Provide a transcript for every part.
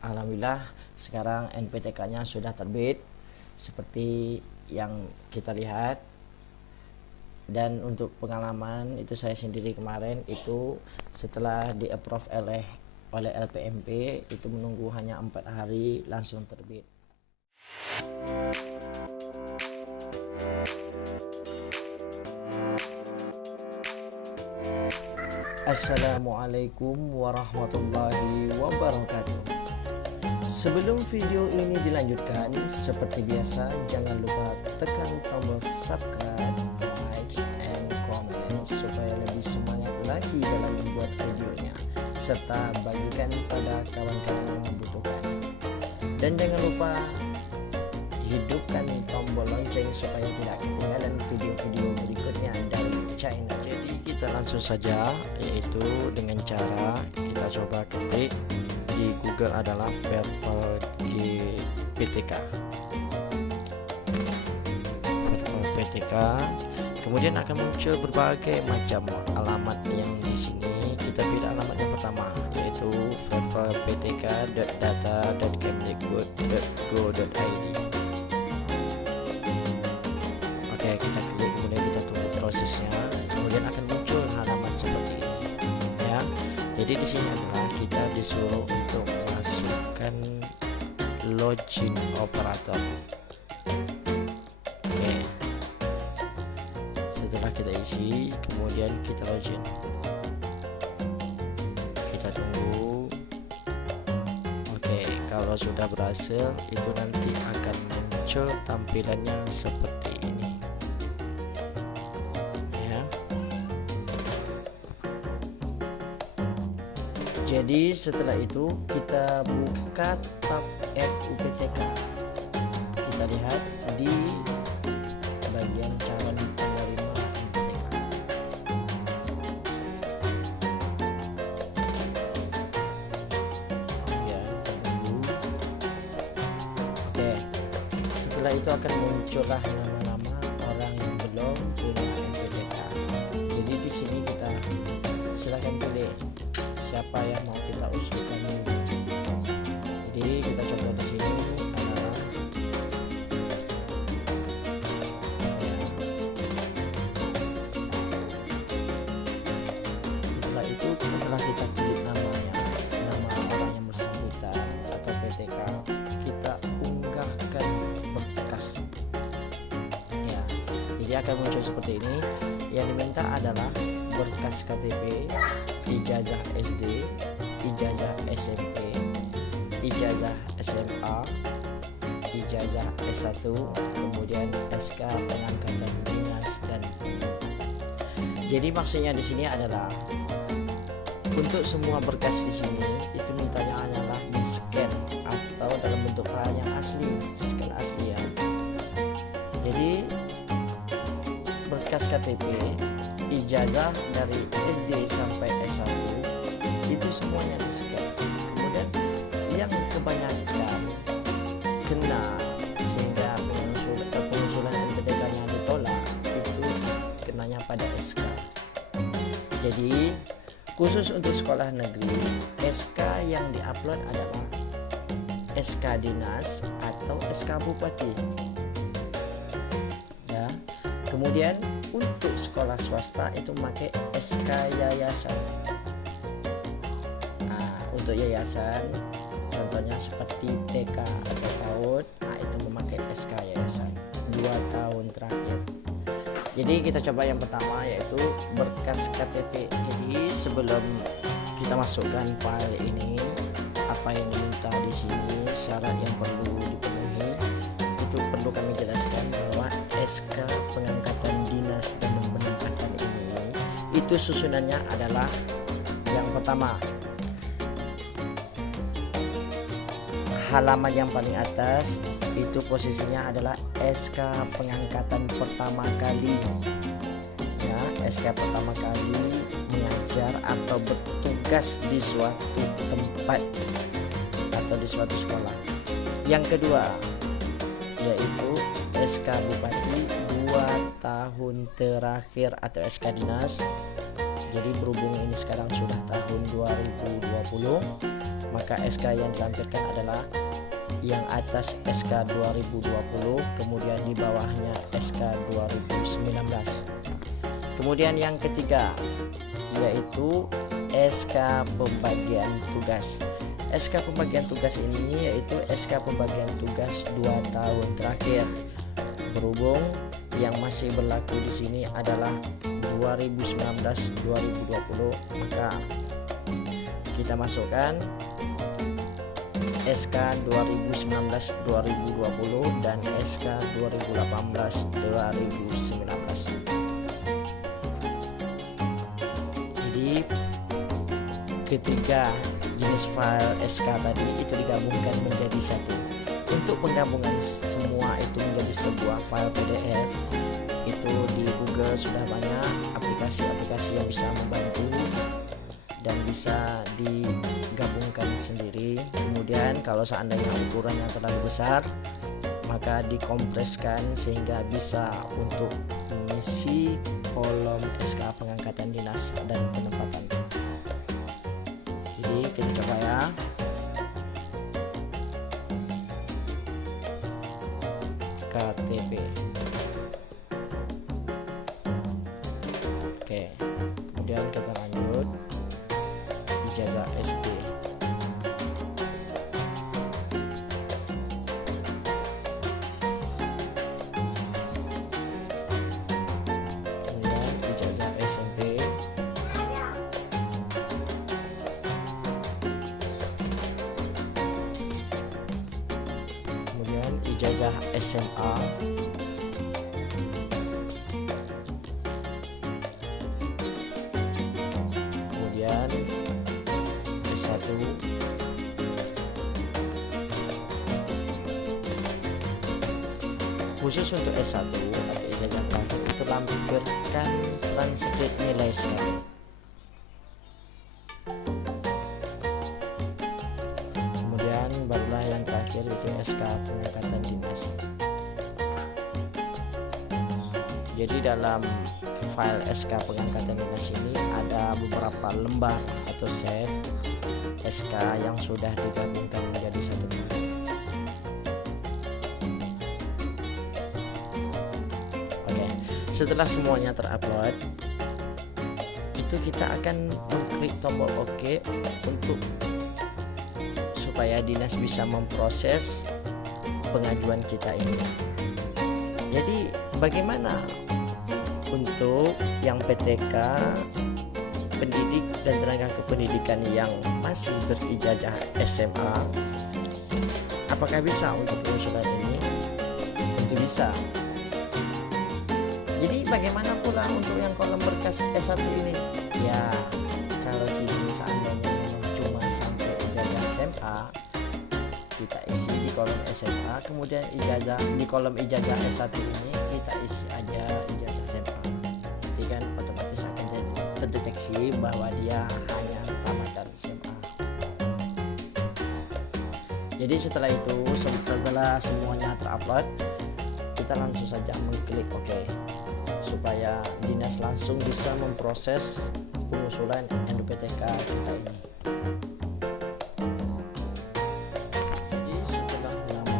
Alhamdulillah sekarang NPTK-nya sudah terbit seperti yang kita lihat. Dan untuk pengalaman itu saya sendiri kemarin itu setelah di approve oleh LPMP itu menunggu hanya 4 hari langsung terbit. Assalamualaikum warahmatullahi wabarakatuh. Sebelum video ini dilanjutkan, seperti biasa jangan lupa tekan tombol subscribe, like, and comment supaya lebih semangat lagi dalam membuat videonya, serta bagikan pada kawan-kawan yang membutuhkan. Dan jangan lupa hidupkan tombol lonceng supaya tidak ketinggalan video-video berikutnya dari channel. Jadi kita langsung saja, yaitu dengan cara kita coba ketik di Google adalah Verbal PTK. Verbal PTK. Kemudian akan muncul berbagai macam alamat yang di sini. Kita pilih alamat yang pertama, yaitu verbalptk.data.kemdikbud.go.id. Oke, kita klik, kemudian kita tunggu prosesnya. Kemudian akan muncul halaman seperti ini. Ya. Jadi di sini adalah kita disuruh untuk masukkan login operator. Oke. Setelah kita isi, kemudian kita login. Kita tunggu. Oke, kalau sudah berhasil, itu nanti akan muncul tampilannya seperti ini. Jadi setelah itu kita buka tab FUPTK. Kita lihat di bagian calon penerima MPTK. Ya, tunggu. Oke. Setelah itu akan muncullah nama-nama orang yang belum punya MPTK. Jadi di sini kita silakan pilih siapa yang mau kita usulkan. Jadi kita coba di sini adalah setelah itu setelah kita pilih namanya, nama orang yang bersangkutan atau PTK, kita unggahkan berkas ya. Jadi akan muncul seperti ini. Yang diminta adalah berkas KTP, ijazah SD, ijazah SMP, ijazah SMA, ijazah S1, kemudian SK pengangkatan dinas dan jadi maksudnya di sini adalah untuk semua berkas di sini itu mintanya adalah di scan atau dalam bentuk file yang asli, scan asli ya. Jadi berkas KTP, ijazah dari SD sampai S1 itu semuanya di scan. Kemudian yang kebanyakan kena sehingga pengusulan MPTK-nya ditolak itu kenanya pada SK. Jadi khusus untuk sekolah negeri, SK yang diupload adalah SK dinas atau SK bupati ya. Kemudian untuk sekolah swasta itu memakai SK yayasan. Nah, untuk yayasan contohnya seperti TK atau PAUD, nah itu memakai SK yayasan 2 tahun terakhir. Jadi kita coba yang pertama, yaitu berkas KTP. Jadi sebelum kita masukkan file ini, apa yang diminta di sini, syarat yang perlu dipenuhi, itu perlu kami jelaskan bahwa SK pengangkatan dinas dan penempatan ini itu susunannya adalah yang pertama halaman yang paling atas itu posisinya adalah SK pengangkatan pertama kali ya. SK pertama kali mengajar atau bertugas di suatu tempat atau di suatu sekolah. Yang kedua yaitu SK bupati 2 tahun terakhir atau SK dinas Jadi berhubung ini sekarang sudah tahun 2020, maka SK yang dilampirkan adalah yang atas SK 2020, kemudian di bawahnya SK 2019. Kemudian yang ketiga yaitu SK pembagian tugas. SK pembagian tugas ini yaitu SK pembagian tugas 2 tahun terakhir. Berhubung yang masih berlaku di sini adalah 2019-2020, maka kita masukkan SK 2019-2020 dan SK 2018-2019. Jadi ketiga jenis file SK tadi itu digabungkan menjadi satu. Untuk penggabungan semua itu menjadi sebuah file PDF, itu di Google sudah banyak aplikasi-aplikasi yang bisa membantu dan bisa digabungkan sendiri. Kemudian kalau seandainya ukurannya terlalu besar, maka dikompreskan sehingga bisa untuk mengisi kolom SK pengangkatan dinas dan penempatan. Jadi kita coba ya. KTP. Oke, kemudian kita lanjut ijazah SD. Kemudian ijazah SMP. Kemudian ijazah SMA. Kemudian S1. Khusus untuk S1 atau ijazah terakhir itu lampirkan transkrip nilai sekali. Kemudian barulah yang terakhir itu SK pengangkatan dinas. Jadi dalam file SK pengangkatan dinas ini ada beberapa lembar atau set SK yang sudah digabungkan menjadi satu. Oke, setelah semuanya terupload, itu kita akan mengklik tombol OK untuk supaya dinas bisa memproses pengajuan kita ini. Jadi bagaimana untuk yang PTK, pendidik dan tenaga kependidikan yang masih berijazah SMA, apakah bisa untuk pengusulan ini? Tentu bisa. Jadi bagaimana pula untuk yang kolom berkas S1 ini? Ya, kalau sini seandainya cuma sampai ijazah SMA, kita isi di kolom SMA, kemudian ijazah di kolom ijazah S1 ini kita isi aja ijazah SMA. Nanti kan otomatis akan terdeteksi bahwa dia hanya tamatan SMA. Jadi setelah itu, setelah semuanya terupload, kita langsung saja mengklik OK supaya dinas langsung bisa memproses pengusulan NPTK kita ini. Jadi setelah nama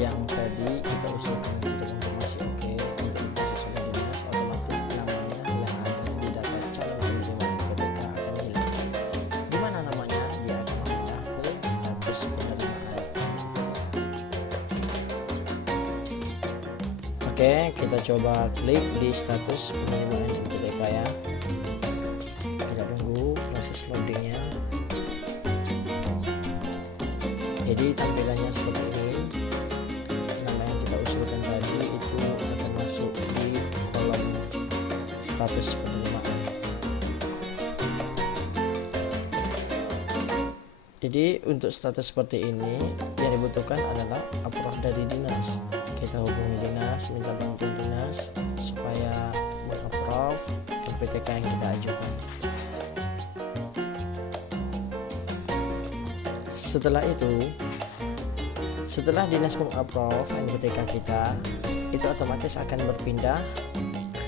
yang tadi kita usulkan untuk informasi OK untuk proses oleh dinas, otomatis namanya yang ada di data calon penerima NPTK akan hilang. Di mana namanya dia akan pindah ke status penerimaan. Oke, kita coba klik di status penerimaan NPTK ya. Kita tunggu proses loadingnya. Jadi tampilannya seperti ini. Nama yang kita usulkan tadi itu akan masuk di kolom status penerimaan. Jadi untuk status seperti ini yang dibutuhkan adalah approve dari dinas. Kita hubungi dinas, minta bantuan dinas supaya mengapprove NPTK yang kita ajukan. Setelah itu, setelah dinas mengapprove NPTK kita, itu otomatis akan berpindah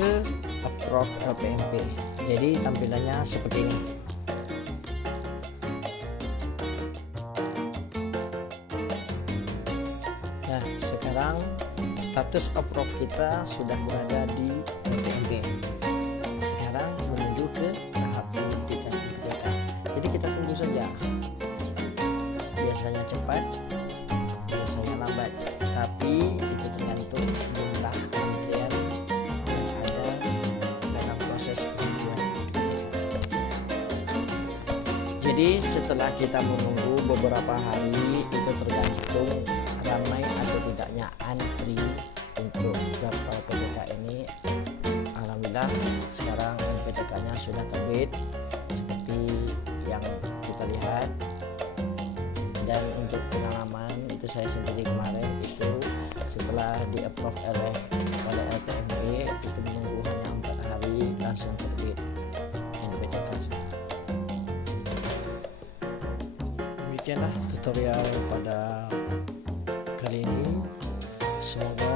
ke approve LPMP. Jadi tampilannya seperti ini. Nah, sekarang status approve kita sudah berada di RTMP. Sekarang menuju ke tahap verifikasi PPK. Jadi kita tunggu saja. Biasanya cepat, biasanya lambat, tapi itu tergantung jumlah antrian yang ada dalam proses pengajuan. Jadi setelah kita menunggu beberapa hari, itu tergantung ramai atau tidaknya antri untuk daftar PPK ini. Alhamdulillah sekarang PPK nya sudah terbit seperti yang kita lihat. Dan untuk pengalaman itu saya sendiri kemarin itu setelah di approve oleh RTMP itu menunggu hanya 4 hari langsung terbit NPTK. Demikianlah tutorial pada kali ini. Semoga